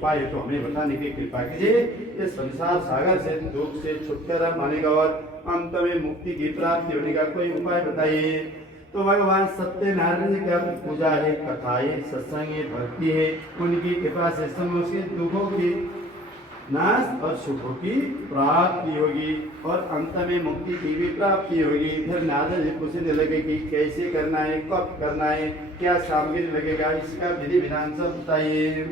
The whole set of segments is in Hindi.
उपाय तो हमें बताने की कृपा कीजिए। इस संसार सागर से दुख से छुटकारा पाने का और अंत में मुक्ति की प्राप्ति होने का कोई उपाय बताइए। तो भगवान सत्यनारायण जी की पूजा है, कथा है, सत्संग है, भक्ति है। उनकी कृपा से समस्त दुखों की नाश और सुखों की प्राप्ति होगी और अंत में मुक्ति की भी प्राप्ति होगी। फिर नारद जी पूछने लगे कि कैसे करना है, कब करना है, क्या सामग्री लगेगा, इसका विधि विधान सब बताइए।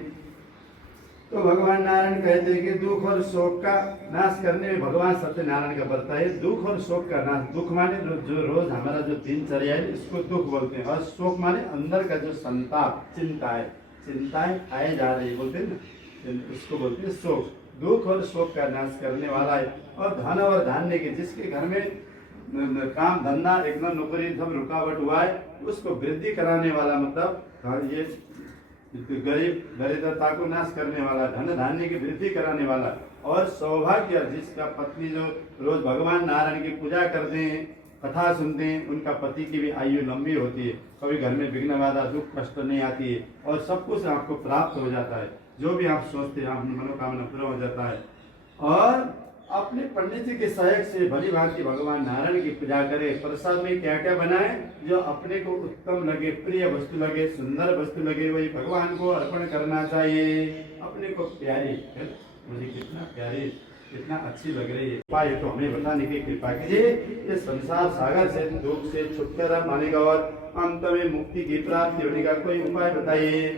तो भगवान नारायण कहते हैं कि दुख और शोक का नाश करने में भगवान सत्यनारायण का व्रत है। दुख और शोक का नाश, दुख माने जो रोज हमारा जो दिनचर्या है इसको दुख बोलते हैं, और शोक माने अंदर का जो संताप, चिंताएं आए जा रही बोलते हैं ना, उसको बोलते हैं शोक। दुख और शोक का नाश करने वाला है। और धन और धान्य के, जिसके घर में काम धंधा एकदम नौकरी सब रुकावट हुआ है, उसको वृद्धि कराने वाला, मतलब ये दरिद्रता को नाश करने वाला, धन धान्य की वृद्धि कराने वाला। और सौभाग्य, जिसका पत्नी जो रोज भगवान नारायण की पूजा करते हैं, कथा सुनते हैं, उनका पति की भी आयु लंबी होती है, कभी घर में विघ्न बाधा दुख कष्ट नहीं आती है, और सब कुछ आपको प्राप्त हो जाता है। जो भी आप सोचते हैं आपकी मनोकामना पूरा हो जाता है। और अपने पंडित जी के सहयोग से भली भांति भगवान नारायण की पूजा करें। प्रसाद में क्या क्या बनाए, जो अपने को उत्तम लगे, प्रिय वस्तु लगे, सुंदर वस्तु लगे, वही भगवान को अर्पण करना चाहिए। अपने को प्यारी, मुझे कितना प्यारी, कितना अच्छी लग रही है, उपाय तो हमें बताने की कृपा कीजिए। इस संसार सागर से दुख से छुटकारा पाने का और अंत में मुक्ति की प्राप्ति होने का कोई उपाय बताइए।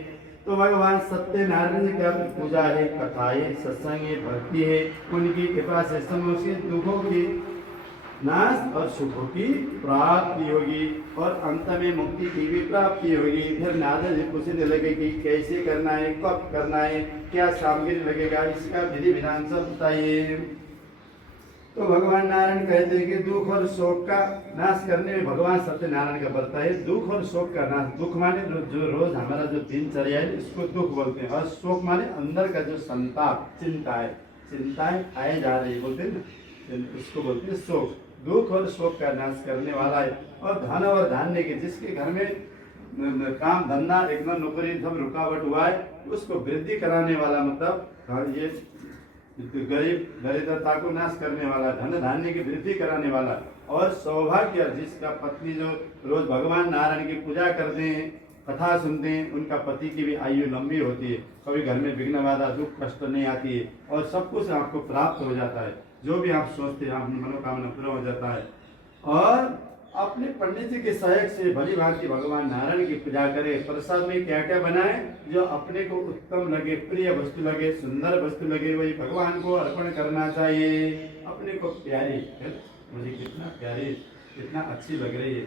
तो भगवान सत्यनारायण जी की पूजा है, कथा है, सत्संग है, भक्ति है। उनकी कृपा से समस्त दुखों की नाश और सुखों की प्राप्ति होगी और अंत में मुक्ति की भी प्राप्ति होगी। फिर नारद जी पूछने लगे कि कैसे करना है, कब करना है, क्या सामग्री लगेगा, इसका विधि विधान सब बताइए। तो भगवान नारायण कहते हैं कि दुख और शोक का नाश करने में भगवान सत्यनारायण का व्रत है। दुख और शोक का नाश, दुख माने जो रोज हमारा जो दिनचर्या है इसको दुख बोलते हैं, और शोक माने अंदर का जो संताप, चिंताएं आए जा रही बोलते हैं ना, उसको बोलते हैं शोक। दुख और शोक का नाश करने वाला है। और धन और धान्य के, जिसके घर में काम धंधा एकदम नौकरी सब रुकावट हुआ है, उसको वृद्धि कराने वाला, मतलब ये दरिद्रता को नाश करने वाला, धन धान्य की वृद्धि कराने वाला। और सौभाग्य, जिसका पत्नी जो रोज भगवान नारायण की पूजा करते हैं, कथा सुनते हैं, उनका पति की भी आयु लंबी होती है, कभी घर में विघ्न बाधा दुख कष्ट नहीं आती है, और सब कुछ आपको प्राप्त हो जाता है। जो भी आप सोचते हैं आपकी मनोकामना पूरा हो जाता है। और अपने पंडित जी के सहयोग से भली भांति भगवान नारायण की पूजा करें। प्रसाद में क्या क्या बनाए, जो अपने को उत्तम लगे, प्रिय वस्तु लगे, सुंदर वस्तु लगे, वही भगवान को अर्पण करना चाहिए। अपने को प्यारी, मुझे कितना प्यारी, कितना अच्छी लग रही है।